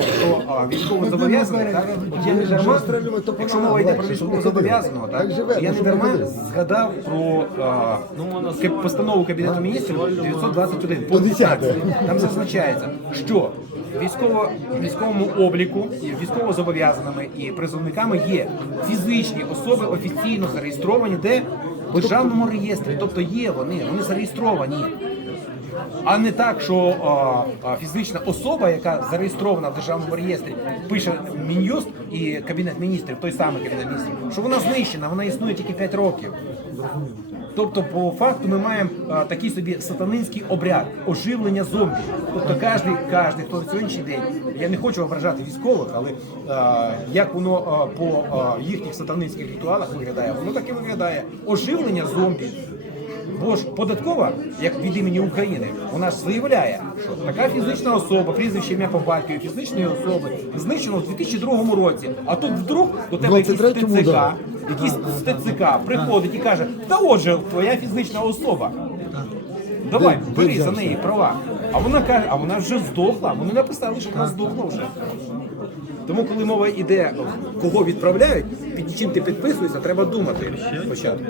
Що військово зобов'язаний, так? От я не дарма, якщо мова йде про військово зобов'язаного, так? Я не дарма згадав про а, постанову Кабінету міністрів 921 пункт 15. Там зазначається, що військово, військовому обліку і військово зобов'язаними і призовниками є фізичні особи офіційно зареєстровані, де в державному реєстрі, тобто є вони, вони зареєстровані. А не так, що а, а, фізична особа, яка зареєстрована в державному реєстрі, пише Мін'юст і Кабінет міністрів, той самий Кабінет міністрів, що вона знищена, вона існує тільки 5 років. Тобто, по факту, ми маємо а, такий собі сатанинський обряд оживлення зомбі. Тобто, кожен, кожен, хто на сьогоднішній день, я не хочу ображати військових, але а, як воно а, по а, їхніх сатанинських ритуалах виглядає, воно так і виглядає. Оживлення зомбі. Бо ж податкова, як від імені України, вона ж заявляє, що така фізична особа, прізвище ім'я по батькові фізичної особи знищено в 2002 році. А тут вдруг до тебе якийсь 23-му, ТЦК, якийсь ТЦК приходить і каже: Та отже, твоя фізична особа. Давай, бери за неї права. А вона каже, а вона вже здохла. Вони написали, що вона здохла вже. Тому, коли мова йде, кого відправляють, під чим ти підписуєшся, треба думати спочатку.